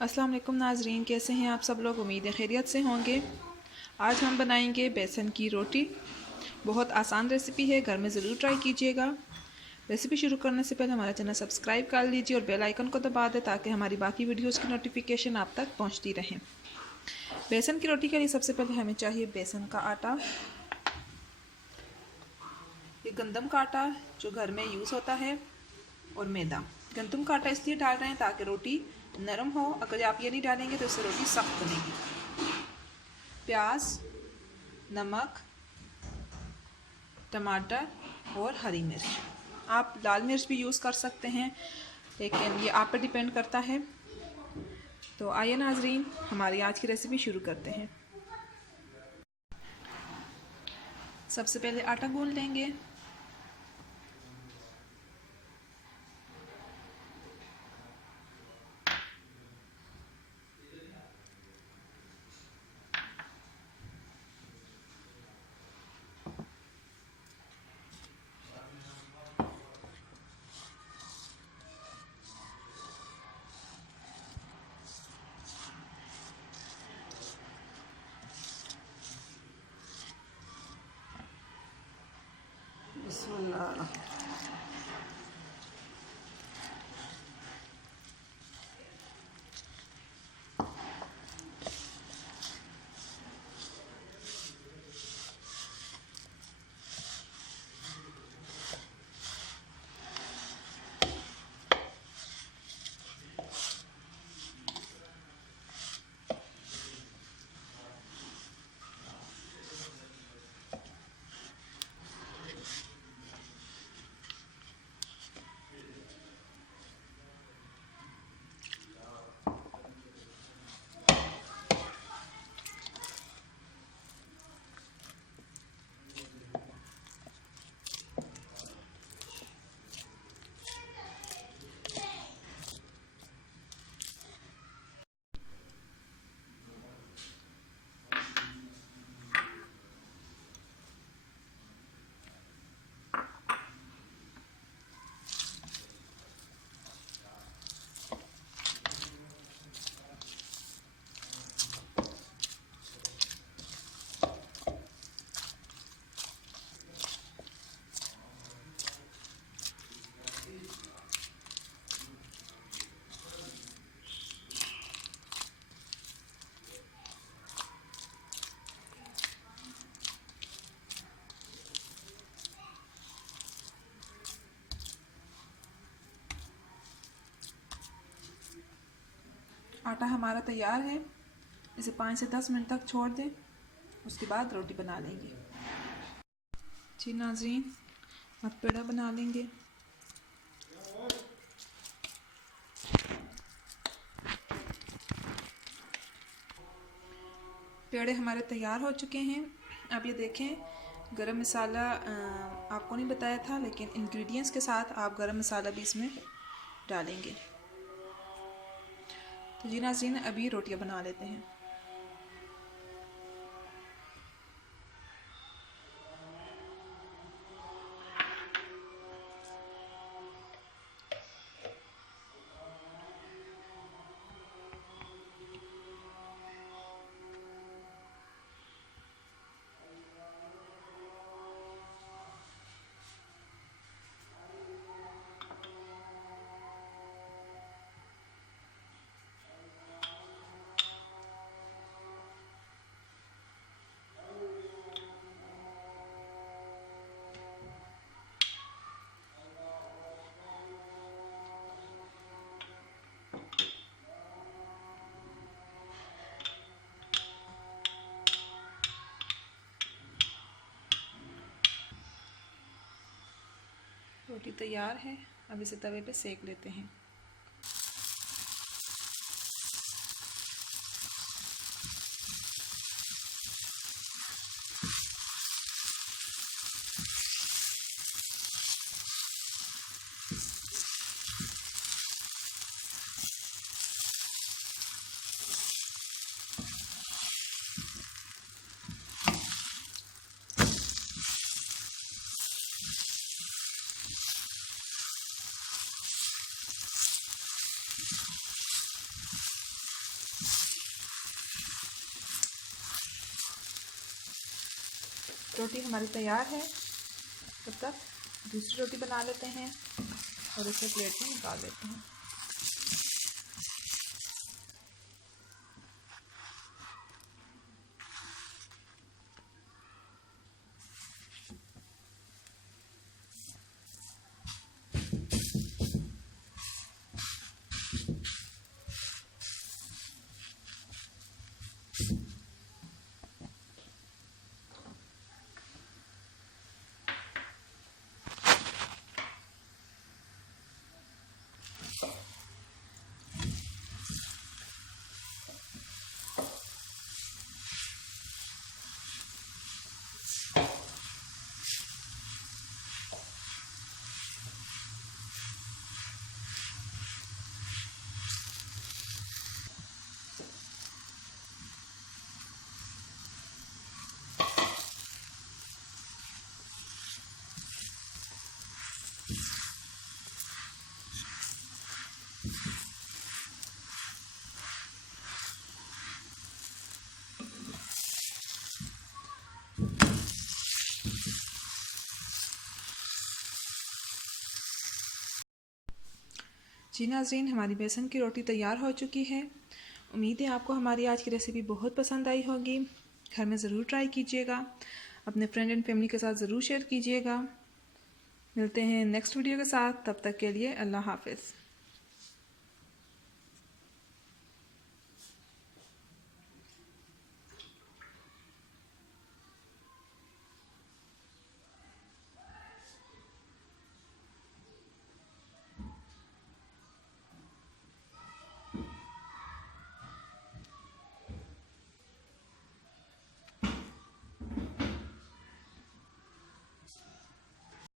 अस्सलाम वालेकुम नाजरीन, कैसे हैं आप सब लोग। उम्मीद है खैरियत से होंगे। आज हम बनाएंगे बेसन की रोटी। बहुत आसान रेसिपी है, घर में ज़रूर ट्राई कीजिएगा। रेसिपी शुरू करने से पहले हमारा चैनल सब्सक्राइब कर लीजिए और बेल आइकन को दबा दें ताकि हमारी बाकी वीडियोस की नोटिफिकेशन आप तक पहुंचती रहे। बेसन की रोटी के लिए सबसे पहले हमें चाहिए बेसन का आटा। ये गंदम का आटा जो घर में यूज़ होता है, और मैदा। गंदम का आटा इसलिए डाल रहे हैं ताकि रोटी नरम हो। अगर आप ये नहीं डालेंगे तो इससे रोटी सख्त बनेगी। प्याज, नमक, टमाटर और हरी मिर्च। आप लाल मिर्च भी यूज़ कर सकते हैं, लेकिन ये आप पर डिपेंड करता है। तो आइए नाजरीन, हमारी आज की रेसिपी शुरू करते हैं। सबसे पहले आटा गूंद लेंगे। बिस्मिल्लाह। आटा हमारा तैयार है। इसे 5 से 10 मिनट तक छोड़ दें, उसके बाद रोटी बना लेंगे। जी नाजरीन, अब पेड़ा बना लेंगे। पेड़े हमारे तैयार हो चुके हैं। अब ये देखें, गरम मसाला आपको नहीं बताया था, लेकिन इंग्रेडिएंट्स के साथ आप गरम मसाला भी इसमें डालेंगे। तो जी नाज़रीन, अभी रोटियां बना लेते हैं। रोटी तैयार है, अब इसे तवे पे सेक लेते हैं। रोटी हमारी तैयार है। तब तक दूसरी रोटी बना लेते हैं और इसे प्लेट में निकाल लेते हैं। जी नाज़रीन, हमारी बेसन की रोटी तैयार हो चुकी है। उम्मीद है आपको हमारी आज की रेसिपी बहुत पसंद आई होगी। घर में ज़रूर ट्राई कीजिएगा, अपने फ्रेंड एंड फैमिली के साथ ज़रूर शेयर कीजिएगा। मिलते हैं नेक्स्ट वीडियो के साथ, तब तक के लिए अल्लाह हाफ़िज़।